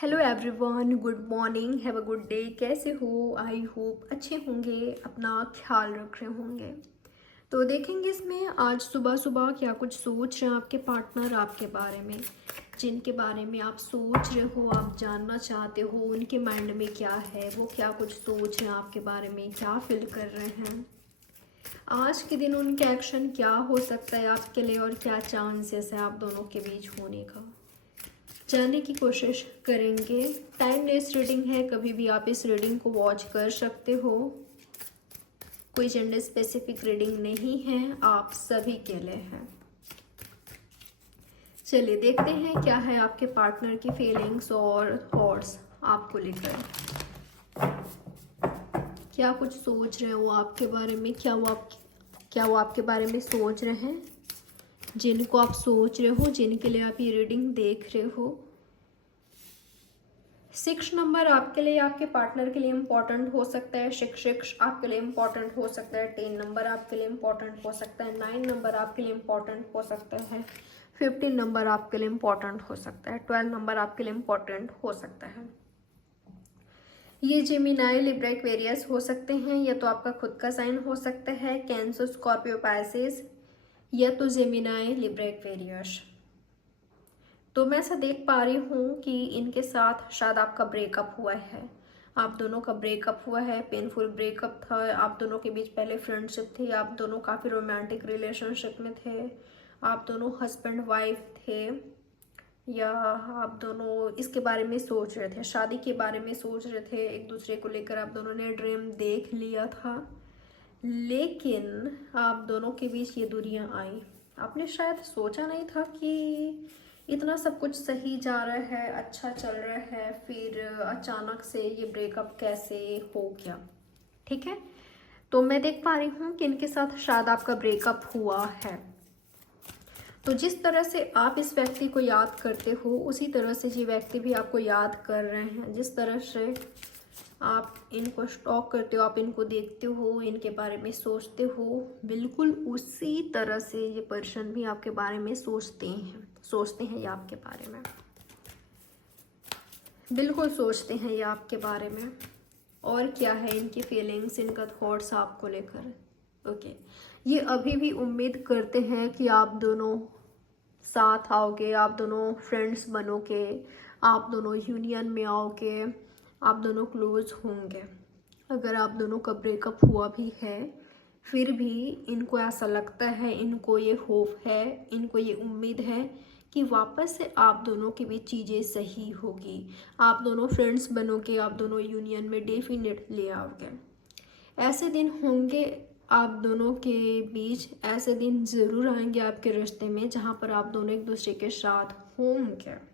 Hello everyone, good morning, have a good day. कैसे हो? I hope अच्छे होंगे, अपना ख्याल रख रहे होंगे। तो देखेंगे इसमें आज सुबह सुबह क्या कुछ सोच रहे हैं आपके पार्टनर आपके बारे में, जिनके बारे में आप सोच रहे हो, आप जानना चाहते हो उनके माइंड में क्या है, वो क्या कुछ सोच रहे हैं आपके बारे में, क्या फील कर रहे हैं आज के दिन, उनके एक्शन क्या हो सकता है आपके लिए और क्या चांसेस है आप दोनों के बीच होने का, जानने की कोशिश करेंगे। टाइमलेस रीडिंग है, कभी भी आप इस रीडिंग को वॉच कर सकते हो। कोई जेंडर स्पेसिफिक रीडिंग नहीं है, आप सभी के लिए है। चलिए देखते हैं क्या है आपके पार्टनर की फीलिंग्स और थॉट्स आपको लेकर, क्या कुछ सोच रहे हो आपके बारे में, क्या वो आपके बारे में सोच रहे हैं, जिनको आप सोच रहे हो, जिनके लिए आप ये रीडिंग देख रहे हो। 6 नंबर आपके लिए, आपके पार्टनर के लिए इम्पॉर्टेंट हो सकता है। 6 आपके लिए इम्पॉर्टेंट हो सकता है। 10 नंबर आपके लिए इम्पॉर्टेंट हो सकता है। 9 नंबर आपके लिए इम्पॉर्टेंट हो सकता है। 15 नंबर आपके लिए इम्पॉर्टेंट हो सकता है। 12 नंबर आपके लिए इम्पॉर्टेंट हो सकता है। ये जेमिनाई, लिब्रा, एक्वेरियस हो सकते हैं, या तो आपका खुद का साइन हो सकता है, कैंसर, स्कॉर्पियो, पाइसेस, या तो जेमिनाई, लिब्रा, एक्वेरियस। तो मैं ऐसा देख पा रही हूँ कि इनके साथ शायद आपका ब्रेकअप हुआ है, आप दोनों का ब्रेकअप हुआ है, पेनफुल ब्रेकअप था। आप दोनों के बीच पहले फ्रेंडशिप थी, आप दोनों काफ़ी रोमांटिक रिलेशनशिप में थे, आप दोनों हस्बैंड वाइफ थे, या आप दोनों इसके बारे में सोच रहे थे, शादी के बारे में सोच रहे थे, एक दूसरे को लेकर आप दोनों ने ड्रीम देख लिया था। लेकिन आप दोनों के बीच ये दूरियां आई, आपने शायद सोचा नहीं था कि इतना सब कुछ सही जा रहा है, अच्छा चल रहा है, फिर अचानक से ये ब्रेकअप कैसे हो गया। ठीक है, तो मैं देख पा रही हूँ कि इनके साथ शायद आपका ब्रेकअप हुआ है। तो जिस तरह से आप इस व्यक्ति को याद करते हो, उसी तरह से ये व्यक्ति भी आपको याद कर रहे हैं। जिस तरह से आप इनको स्टॉक करते हो, आप इनको देखते हो, इनके बारे में सोचते हो, बिल्कुल उसी तरह से ये पर्सन भी आपके बारे में सोचते हैं ये आपके बारे में, बिल्कुल सोचते हैं ये आपके बारे में। और क्या है इनकी फीलिंग्स, इनका थॉट्स आपको लेकर। ओके, ये अभी भी उम्मीद करते हैं कि आप दोनों साथ आओगे, आप दोनों फ्रेंड्स बनोगे, आप दोनों यूनियन में आओगे, आप दोनों क्लोज होंगे। अगर आप दोनों का ब्रेकअप हुआ भी है, फिर भी इनको ऐसा लगता है, इनको ये होप है, इनको ये उम्मीद है कि वापस से आप दोनों के बीच चीज़ें सही होगी, आप दोनों फ्रेंड्स बनोगे, आप दोनों यूनियन में डेफिनेटली आओगे। ऐसे दिन होंगे आप दोनों के बीच, ऐसे दिन ज़रूर आएंगे आपके रिश्ते में जहाँ पर आप दोनों एक दूसरे के साथ होंगे।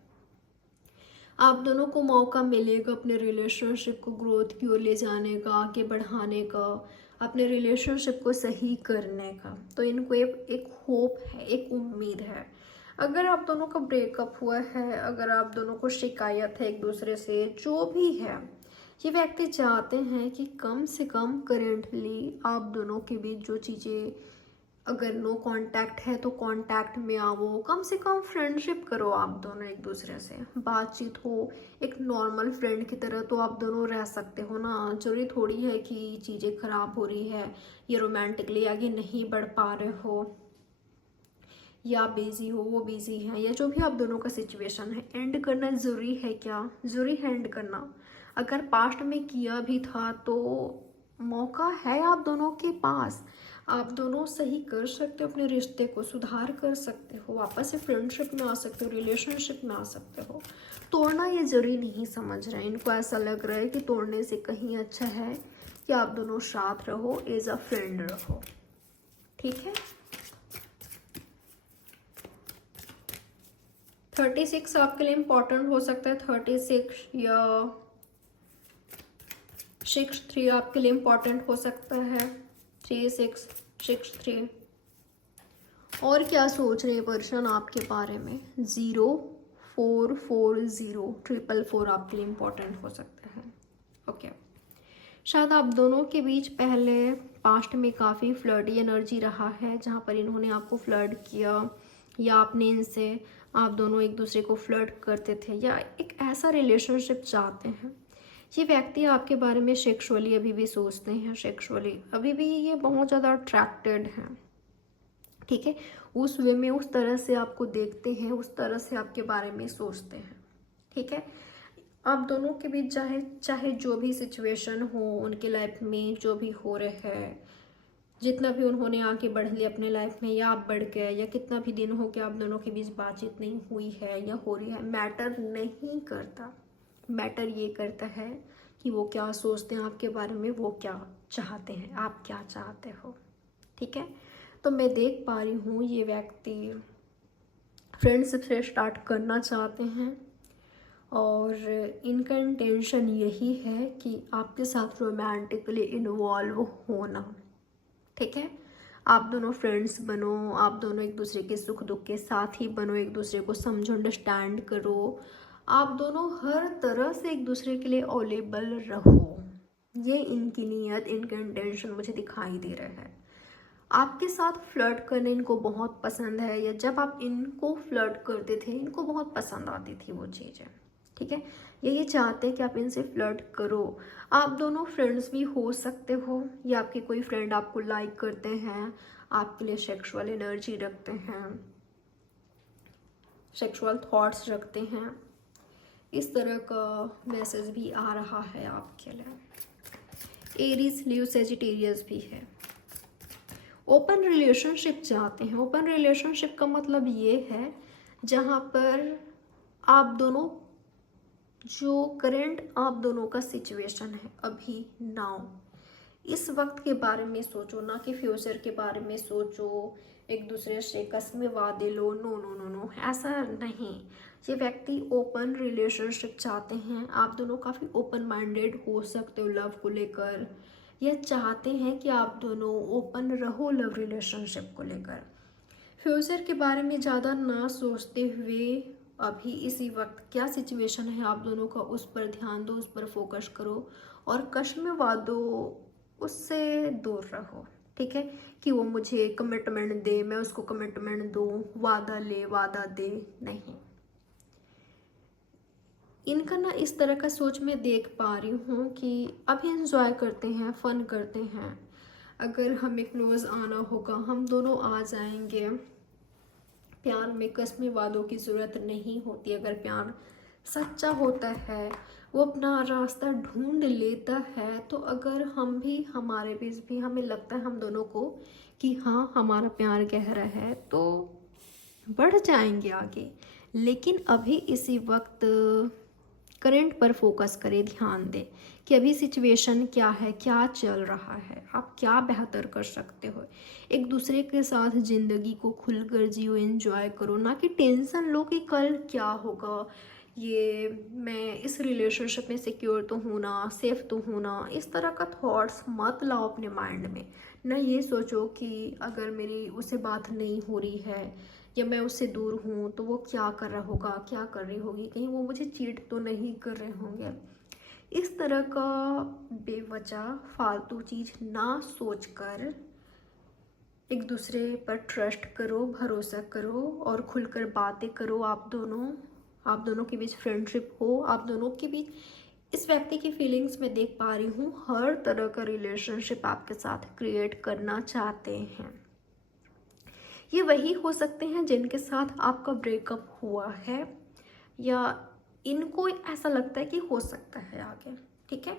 आप दोनों को मौका मिलेगा अपने रिलेशनशिप को ग्रोथ की ओर ले जाने का, आगे बढ़ाने का, अपने रिलेशनशिप को सही करने का। तो इनको एक होप है, एक उम्मीद है। अगर आप दोनों का ब्रेकअप हुआ है, अगर आप दोनों को शिकायत है एक दूसरे से, जो भी है, ये व्यक्ति चाहते हैं कि कम से कम करेंटली आप दोनों के बीच जो चीज़ें, अगर नो कांटेक्ट है तो कांटेक्ट में आओ, कम से कम फ्रेंडशिप करो, आप दोनों एक दूसरे से बातचीत हो, एक नॉर्मल फ्रेंड की तरह तो आप दोनों रह सकते हो ना। जरूरी थोड़ी है कि चीज़ें खराब हो रही है, ये रोमांटिकली आगे नहीं बढ़ पा रहे हो, या बिजी हो, वो बिजी है, या जो भी आप दोनों का सिचुएशन है, एंड करना ज़रूरी है। क्या ज़रूरी है एंड करना? अगर पास्ट में किया भी था तो मौका है आप दोनों के पास, आप दोनों सही कर सकते हो, अपने रिश्ते को सुधार कर सकते हो, वापस से फ्रेंडशिप में आ सकते हो, रिलेशनशिप में आ सकते हो। तोड़ना ये ज़रूरी नहीं समझ रहे हैं, इनको ऐसा लग रहा है कि तोड़ने से कहीं अच्छा है कि आप दोनों साथ रहो, एज अ फ्रेंड रहो। ठीक है, 36 आपके लिए इम्पोर्टेंट हो सकता है। 36 या 63 आपके लिए इम्पोर्टेंट हो सकता है। 36 63। और क्या सोच रहे पर्सन आपके बारे में? 0440 444 आपके लिए इम्पोर्टेंट हो सकता है। ओके, शायद आप दोनों के बीच पहले पास्ट में काफ़ी फ्लर्टी एनर्जी रहा है, जहाँ पर इन्होंने आपको फ्लर्ट किया, या आपने इनसे, आप दोनों एक दूसरे को फ्लर्ट करते थे, या एक एक ऐसा रिलेशनशिप चाहते हैं। ये व्यक्ति आपके बारे में सेक्सुअली अभी भी सोचते हैं, सेक्सुअली अभी भी ये बहुत ज़्यादा अट्रैक्टेड हैं, ठीक है। उस वे में उस तरह से आपको देखते हैं, उस तरह से आपके बारे में सोचते हैं, ठीक है। आप दोनों के बीच चाहे चाहे जो भी सिचुएशन हो उनके लाइफ में, जो भी हो रहा है, जितना भी उन्होंने आगे बढ़ लिया अपने लाइफ में, या आप बढ़ गए, या कितना भी दिन हो गया आप दोनों के बीच बातचीत नहीं हुई है या हो रही है, मैटर नहीं करता। मैटर ये करता है कि वो क्या सोचते हैं आपके बारे में, वो क्या चाहते हैं, आप क्या चाहते हो, ठीक है। तो मैं देख पा रही हूँ ये व्यक्ति फ्रेंडशिप से स्टार्ट करना चाहते हैं और इनका इंटेंशन यही है कि आपके साथ रोमांटिकली इन्वॉल्व होना, ठीक है। आप दोनों फ्रेंड्स बनो, आप दोनों एक दूसरे के सुख दुख के साथ ही बनो, एक दूसरे को समझो, अंडरस्टैंड करो, आप दोनों हर तरह से एक दूसरे के लिए अवेलेबल रहो। ये इनकी नीयत, इनका इंटेंशन मुझे दिखाई दे रहा है। आपके साथ फ्लर्ट करने इनको बहुत पसंद है, या जब आप इनको फ्लर्ट करते थे इनको बहुत पसंद आती थी वो चीज़ें, ठीक है। ये चाहते हैं कि आप इनसे फ्लर्ट करो। आप दोनों फ्रेंड्स भी हो सकते हो, या आपके कोई फ्रेंड आपको लाइक करते हैं, आपके लिए सेक्सुअल एनर्जी रखते हैं, सेक्सुअल थॉट्स रखते हैं, इस तरह का मैसेज भी आ रहा है आपके लिए। एरीज, लियो, सेजिटेरियस भी है। ओपन रिलेशनशिप चाहते हैं। ओपन रिलेशनशिप का मतलब ये है जहाँ पर आप दोनों, जो करंट आप दोनों का सिचुएशन है अभी नाउ, इस वक्त के बारे में सोचो, ना कि फ्यूचर के बारे में सोचो, एक दूसरे से कसमें वादे लो, नो नो नो नो, ऐसा नहीं। ये व्यक्ति ओपन रिलेशनशिप चाहते हैं। आप दोनों काफ़ी ओपन माइंडेड हो सकते हो लव को लेकर, या चाहते हैं कि आप दोनों ओपन रहो लव रिलेशनशिप को लेकर। फ्यूचर के बारे में ज़्यादा ना सोचते हुए अभी इसी वक्त क्या सिचुएशन है आप दोनों का, उस पर ध्यान दो, उस पर फोकस करो, और कसमें वादों उससे दूर रहो, ठीक है। कि वो मुझे कमिटमेंट दे, मैं उसको कमिटमेंट दूँ, वादा ले वादा दे, नहीं। इनका ना इस तरह का सोच मैं देख पा रही हूँ कि अभी एंजॉय करते हैं, फन करते हैं। अगर हमें क्लोज आना होगा हम दोनों आ जाएंगे। प्यार में कसमें वादों की ज़रूरत नहीं होती। अगर प्यार सच्चा होता है, वो अपना रास्ता ढूंढ लेता है, तो अगर हम भी, हमारे बीच भी हमें लगता है हम दोनों को कि हाँ हमारा प्यार गहरा है, तो बढ़ जाएंगे आगे। लेकिन अभी इसी वक्त करंट पर फोकस करें, ध्यान दें कि अभी सिचुएशन क्या है, क्या चल रहा है, आप क्या बेहतर कर सकते हो। एक दूसरे के साथ ज़िंदगी को खुलकर जियो, एंजॉय करो, ना कि टेंशन लो कि कल क्या होगा, ये मैं इस रिलेशनशिप में सिक्योर तो हूँ ना, सेफ तो हूँ ना, इस तरह का थॉट्स मत लाओ अपने माइंड में। ना ये सोचो कि अगर मेरी उससे बात नहीं हो रही है या मैं उससे दूर हूँ तो वो क्या कर रहा होगा, क्या कर रही होगी, कहीं वो मुझे चीट तो नहीं कर रहे होंगे। इस तरह का बेवजह फालतू चीज़ ना सोचकर एक दूसरे पर ट्रस्ट करो, भरोसा करो और खुलकर बातें करो। आप दोनों के बीच फ्रेंडशिप हो, आप दोनों के बीच, इस व्यक्ति की फीलिंग्स में देख पा रही हूँ, हर तरह का रिलेशनशिप आपके साथ क्रिएट करना चाहते हैं। ये वही हो सकते हैं जिनके साथ आपका ब्रेकअप हुआ है, या इनको ऐसा लगता है कि हो सकता है आगे, ठीक है।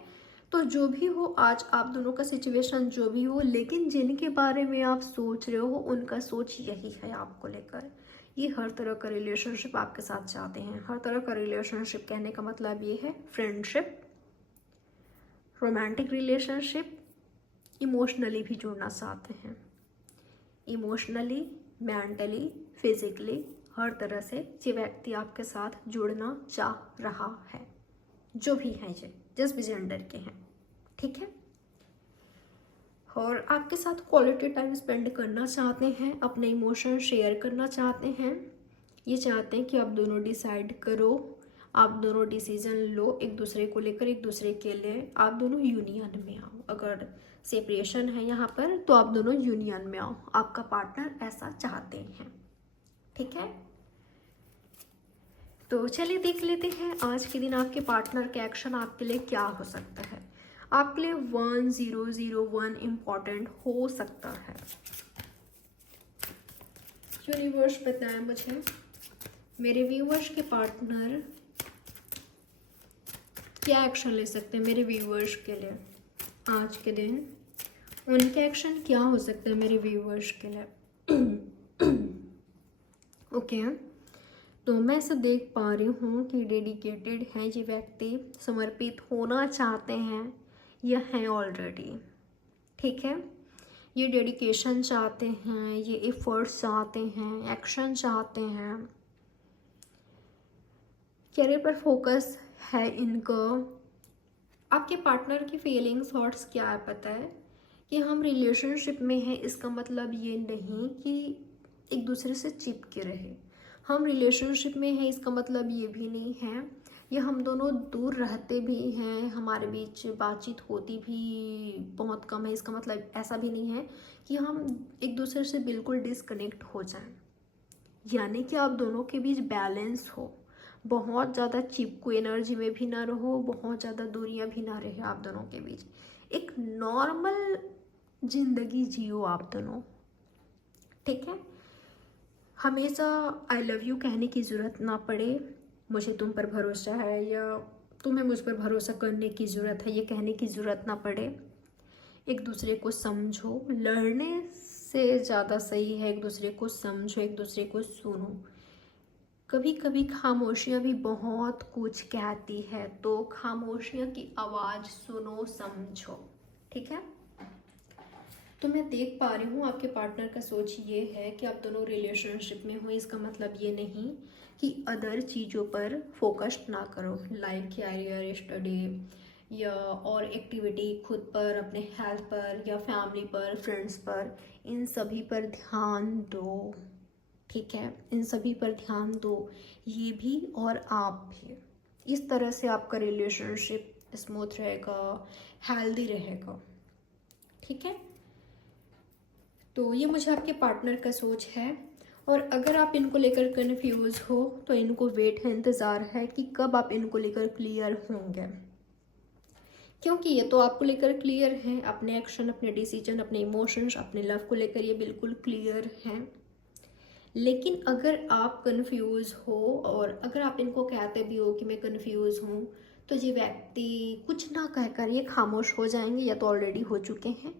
तो जो भी हो, आज आप दोनों का सिचुएशन जो भी हो, लेकिन जिनके बारे में आप सोच रहे हो उनका सोच यही है आपको लेकर। ये हर तरह का रिलेशनशिप आपके साथ चाहते हैं। हर तरह का रिलेशनशिप कहने का मतलब ये है फ्रेंडशिप, रोमांटिक रिलेशनशिप, इमोशनली भी जुड़ना चाहते हैं। इमोशनली, मेंटली, फिजिकली, हर तरह से ये व्यक्ति आपके साथ जुड़ना चाह रहा है, जो भी हैं ये, जिस भी जेंडर के हैं, ठीक है। और आपके साथ क्वालिटी टाइम स्पेंड करना चाहते हैं, अपने इमोशन शेयर करना चाहते हैं। ये चाहते हैं कि आप दोनों डिसाइड करो, आप दोनों डिसीजन लो एक दूसरे को लेकर, एक दूसरे के लिए आप दोनों यूनियन में आओ। अगर सेपरेशन है यहाँ पर तो आप दोनों यूनियन में आओ, आपका पार्टनर ऐसा चाहते हैं, ठीक है। तो चलिए देख लेते हैं आज के दिन आपके पार्टनर का एक्शन आपके लिए क्या हो सकता है। आपके लिए 1001 इम्पॉर्टेंट हो सकता है। यूनिवर्स बताएं मुझे मेरे व्यूअर्स के पार्टनर क्या एक्शन ले सकते हैं। मेरे व्यूअर्स के लिए आज के दिन उनके एक्शन क्या हो सकते हैं मेरे व्यूअर्स के लिए। ओके तो मैं ऐसा देख पा रही हूँ कि डेडिकेटेड है ये व्यक्ति, समर्पित होना चाहते हैं या हैं ऑलरेडी। ठीक है, ये डेडिकेशन चाहते हैं, ये एफर्ट्स चाहते हैं, एक्शन चाहते हैं, करियर पर फोकस है इनका। आपके पार्टनर की फीलिंग्स थॉट्स क्या है पता है कि हम रिलेशनशिप में हैं, इसका मतलब ये नहीं कि एक दूसरे से चिपके रहे। हम रिलेशनशिप में हैं इसका मतलब ये भी नहीं है ये हम दोनों दूर रहते भी हैं, हमारे बीच बातचीत होती भी बहुत कम है, इसका मतलब ऐसा भी नहीं है कि हम एक दूसरे से बिल्कुल डिसकनेक्ट हो जाएं। यानी कि आप दोनों के बीच बैलेंस हो, बहुत ज़्यादा चिपको एनर्जी में भी ना रहो, बहुत ज़्यादा दूरियां भी ना रहे आप दोनों के बीच। एक नॉर्मल जिंदगी जियो आप दोनों। ठीक है, हमेशा आई लव यू कहने की ज़रूरत ना पड़े, मुझे तुम पर भरोसा है या तुम्हें मुझ पर भरोसा करने की ज़रूरत है, ये कहने की ज़रूरत ना पड़े। एक दूसरे को समझो, लड़ने से ज़्यादा सही है एक दूसरे को समझो, एक दूसरे को सुनो। कभी कभी खामोशियाँ भी बहुत कुछ कहती है, तो खामोशियाँ की आवाज़ सुनो, समझो। ठीक है, तो मैं देख पा रही हूँ आपके पार्टनर का सोच ये है कि आप दोनों रिलेशनशिप में हो, इसका मतलब ये नहीं कि अदर चीज़ों पर फोकस ना करो, लाइक कैरियर, स्टडी या और एक्टिविटी, खुद पर, अपने हेल्थ पर या फैमिली पर, फ्रेंड्स पर, इन सभी पर ध्यान दो। ठीक है, इन सभी पर ध्यान दो, ये भी और आप भी। इस तरह से आपका रिलेशनशिप स्मूथ रहेगा, हेल्दी रहेगा। ठीक है, तो ये मुझे आपके पार्टनर का सोच है। और अगर आप इनको लेकर कंफ्यूज हो तो इनको वेट है, इंतज़ार है कि कब आप इनको लेकर क्लियर होंगे, क्योंकि ये तो आपको लेकर क्लियर हैं, अपने एक्शन, अपने डिसीजन, अपने इमोशंस, अपने लव को लेकर ये बिल्कुल क्लियर हैं। लेकिन अगर आप कंफ्यूज हो और अगर आप इनको कहते भी हो कि मैं कंफ्यूज हूँ, तो ये व्यक्ति कुछ ना कहकर ये खामोश हो जाएंगे या तो ऑलरेडी हो चुके हैं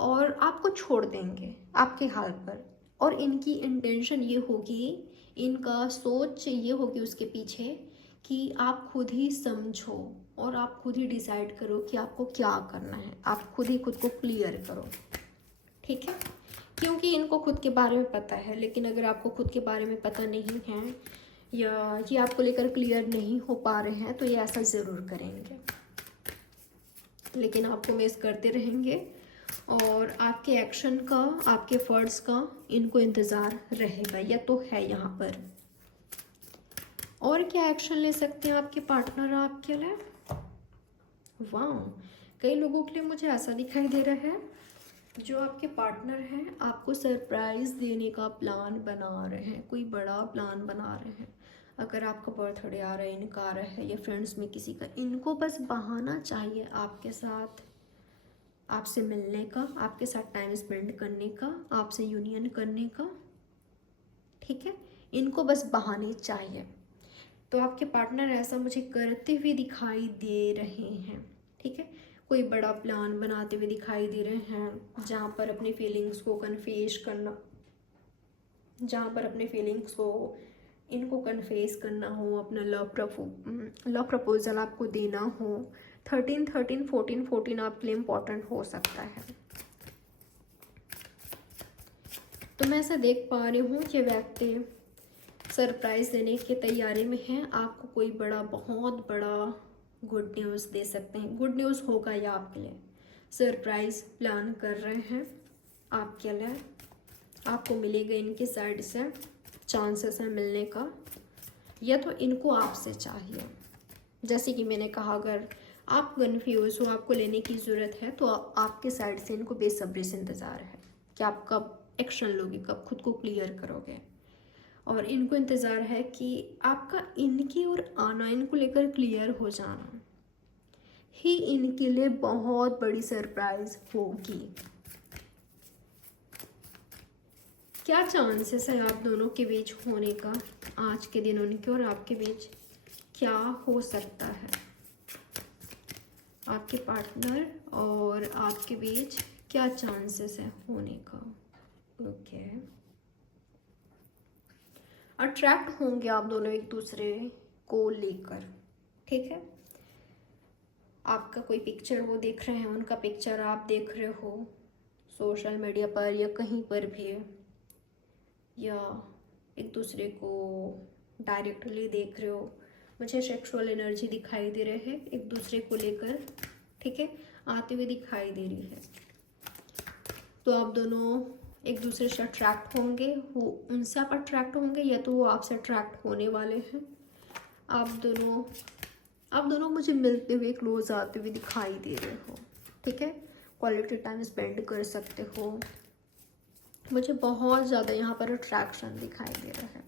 और आपको छोड़ देंगे आपके हाल पर। और इनकी इंटेंशन ये होगी, इनका सोच ये होगी उसके पीछे कि आप खुद ही समझो और आप खुद ही डिसाइड करो कि आपको क्या करना है, आप खुद ही खुद को क्लियर करो। ठीक है, क्योंकि इनको खुद के बारे में पता है, लेकिन अगर आपको खुद के बारे में पता नहीं है या ये आपको लेकर क्लियर नहीं हो पा रहे हैं तो ये ऐसा ज़रूर करेंगे, लेकिन आपको मिस करते रहेंगे और आपके एक्शन का, आपके फर्ड्स का इनको इंतज़ार रहेगा, या तो है यहाँ पर। और क्या एक्शन ले सकते हैं आपके पार्टनर आपके लिए? वाह, कई लोगों के लिए मुझे ऐसा दिखाई दे रहा है जो आपके पार्टनर हैं आपको सरप्राइज़ देने का प्लान बना रहे हैं, कोई बड़ा प्लान बना रहे हैं। अगर आपका बर्थडे आ रहा है, इनका आ रहा है या फ्रेंड्स में किसी का, इनको बस बहाना चाहिए आपके साथ, आपसे मिलने का, आपके साथ टाइम स्पेंड करने का, आपसे यूनियन करने का। ठीक है, इनको बस बहाने चाहिए। तो आपके पार्टनर ऐसा मुझे करते हुए दिखाई दे रहे हैं। ठीक है, कोई बड़ा प्लान बनाते हुए दिखाई दे रहे हैं जहाँ पर अपनी फीलिंग्स को कन्फेस करना, जहाँ पर अपने फीलिंग्स को इनको कन्फेस करना हो, अपना लव प्रपोजल आपको देना हो। 13 आपके लिए इम्पोर्टेंट हो सकता है। तो मैं ऐसा देख पा रही हूँ कि व्यक्ति सरप्राइज़ देने की तैयारी में है, आपको कोई बड़ा, बहुत बड़ा गुड न्यूज़ दे सकते हैं। गुड न्यूज़ होगा या आपके लिए सरप्राइज़ प्लान कर रहे हैं आपके लिए, आपको मिलेगा इनकी साइड से, चांसेस है मिलने का, या तो इनको आपसे चाहिए। जैसे कि मैंने कहा, अगर आप कन्फ्यूज़ हो, आपको लेने की ज़रूरत है, तो आपके साइड से इनको बेसब्री से इंतज़ार है कि आप कब एक्शन लोगे, कब खुद को क्लियर करोगे। और इनको इंतज़ार है कि आपका इनकी और आना, इनको लेकर क्लियर हो जाना ही इनके लिए बहुत बड़ी सरप्राइज होगी। क्या चांसेस है आप दोनों के बीच होने का आज के दिन, उनके और आपके बीच क्या हो सकता है? आपके पार्टनर और आपके बीच क्या चांसेस है होने का? ओके, अट्रैक्ट होंगे आप दोनों एक दूसरे को लेकर, ठीक है। आपका कोई पिक्चर वो देख रहे हैं, उनका पिक्चर आप देख रहे हो सोशल मीडिया पर या कहीं पर भी, या एक दूसरे को डायरेक्टली देख रहे हो। मुझे सेक्सुअल एनर्जी दिखाई दे रहे हैं एक दूसरे को लेकर, ठीक है, आते हुए दिखाई दे रही है। तो आप दोनों एक दूसरे से अट्रैक्ट होंगे, वो उनसे आप अट्रैक्ट होंगे या तो वो आपसे अट्रैक्ट होने वाले हैं। आप दोनों मुझे मिलते हुए, क्लोज आते हुए दिखाई दे रहे हो, ठीक है। क्वालिटी टाइम स्पेंड कर सकते हो। मुझे बहुत ज़्यादा यहाँ पर अट्रैक्शन दिखाई दे रहा है।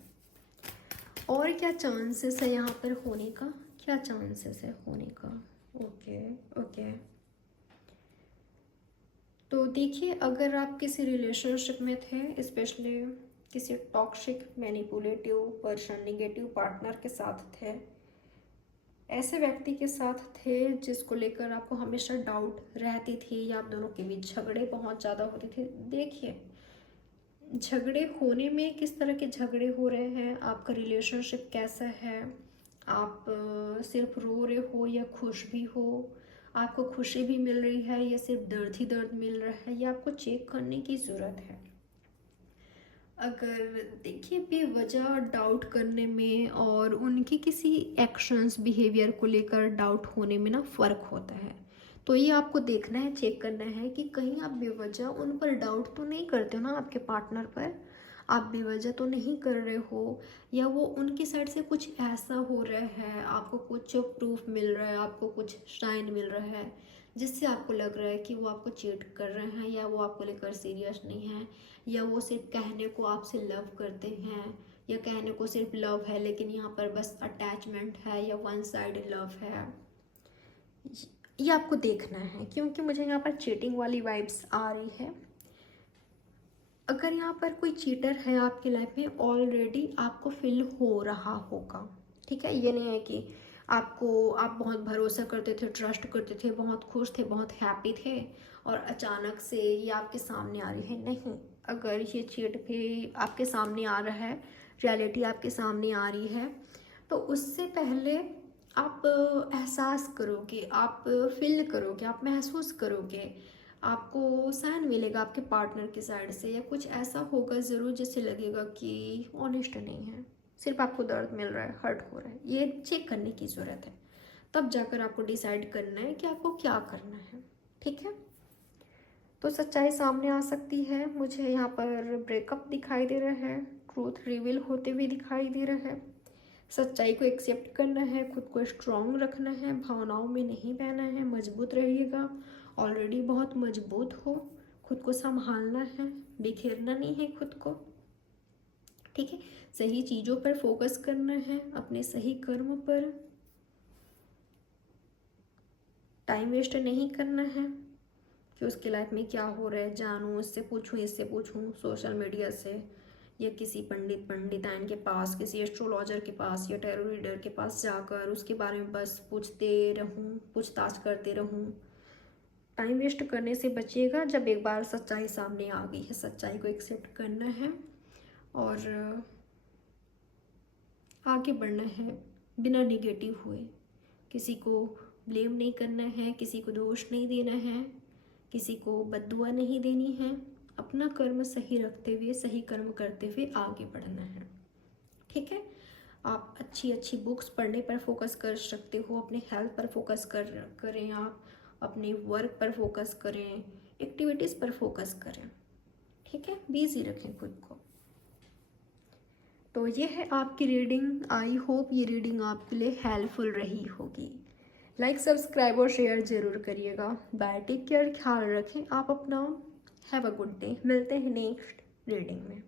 और क्या चांसेस है यहाँ पर होने का? क्या चांसेस है होने का? ओके, तो देखिए, अगर आप किसी रिलेशनशिप में थे, स्पेशली किसी toxic manipulative person, negative partner के साथ थे, ऐसे व्यक्ति के साथ थे जिसको लेकर आपको हमेशा डाउट रहती थी, या आप दोनों के बीच झगड़े बहुत ज़्यादा होते थे। देखिए, झगड़े होने में किस तरह के झगड़े हो रहे हैं, आपका रिलेशनशिप कैसा है, आप सिर्फ रो रहे हो या खुश भी हो, आपको खुशी भी मिल रही है या सिर्फ दर्द ही दर्द मिल रहा है, या आपको चेक करने की ज़रूरत है। अगर देखिए, बेवजह डाउट करने में और उनके किसी एक्शंस, बिहेवियर को लेकर डाउट होने में ना फ़र्क होता है। तो ये आपको देखना है, चेक करना है कि कहीं आप बेवजह उन पर डाउट तो नहीं करते हो ना, आपके पार्टनर पर आप बेवजह तो नहीं कर रहे हो, या वो उनकी साइड से कुछ ऐसा हो रहा है, आपको कुछ प्रूफ मिल रहा है, आपको कुछ साइन मिल रहा है जिससे आपको लग रहा है कि वो आपको चीट कर रहे हैं, या वो आपको लेकर सीरियस नहीं है, या वो सिर्फ कहने को आपसे लव करते हैं, या कहने को सिर्फ लव है लेकिन यहाँ पर बस अटैचमेंट है, या वन साइड लव है। ये आपको देखना है, क्योंकि मुझे यहाँ पर चीटिंग वाली वाइब्स आ रही है। अगर यहाँ पर कोई चीटर है आपकी लाइफ में, ऑलरेडी आपको फील हो रहा होगा, ठीक है। ये नहीं है कि आप बहुत भरोसा करते थे, ट्रस्ट करते थे, बहुत खुश थे, बहुत हैप्पी थे, और अचानक से ये आपके सामने आ रही है। नहीं, अगर ये चीट भी आपके सामने आ रहा है, रियलिटी आपके सामने आ रही है, तो उससे पहले आप एहसास करोगे, आप फील करोगे, आप महसूस करोगे, आपको साइन मिलेगा आपके पार्टनर की साइड से, या कुछ ऐसा होगा ज़रूर जिससे लगेगा कि ऑनेस्ट नहीं है, सिर्फ आपको दर्द मिल रहा है, हर्ट हो रहा है। ये चेक करने की ज़रूरत है, तब जाकर आपको डिसाइड करना है कि आपको क्या करना है, ठीक है। तो सच्चाई सामने आ सकती है। मुझे यहाँ पर ब्रेकअप दिखाई दे रहा है, ट्रूथ रिवील होते हुए दिखाई दे रहा है। सच्चाई को एक्सेप्ट करना है, खुद को स्ट्रॉन्ग रखना है, भावनाओं में नहीं बहना है, मजबूत रहिएगा। ऑलरेडी बहुत मजबूत हो, खुद को संभालना है, बिखेरना नहीं है खुद को, ठीक है। सही चीज़ों पर फोकस करना है, अपने सही कर्म पर टाइम वेस्ट नहीं करना है कि उसके लाइफ में क्या हो रहा है जानूँ, उससे पूछूँ, इससे पूछूँ, सोशल मीडिया से या किसी पंडिताइन के पास, किसी एस्ट्रोलॉजर के पास या टैरो रीडर के पास जाकर उसके बारे में बस पूछते रहूँ, पूछताछ करते रहूँ। टाइम वेस्ट करने से बचिएगा। जब एक बार सच्चाई सामने आ गई है, सच्चाई को एक्सेप्ट करना है और आगे बढ़ना है बिना निगेटिव हुए। किसी को ब्लेम नहीं करना है, किसी को दोष नहीं देना है, किसी को बद्दुआ नहीं देनी है। अपना कर्म सही रखते हुए, सही कर्म करते हुए आगे बढ़ना है, ठीक है। आप अच्छी बुक्स पढ़ने पर फोकस कर सकते हो, अपने हेल्थ पर फोकस करें, आप अपने वर्क पर फोकस करें, एक्टिविटीज़ पर फोकस करें, ठीक है। बिजी रखें खुद को। तो ये है आपकी रीडिंग। आई होप ये रीडिंग आपके लिए हेल्पफुल रही होगी। लाइक, सब्सक्राइब और शेयर ज़रूर करिएगा। बाय, टेक केयर, ख्याल रखें आप अपना। Have a good day. मिलते हैं नेक्स्ट रीडिंग में।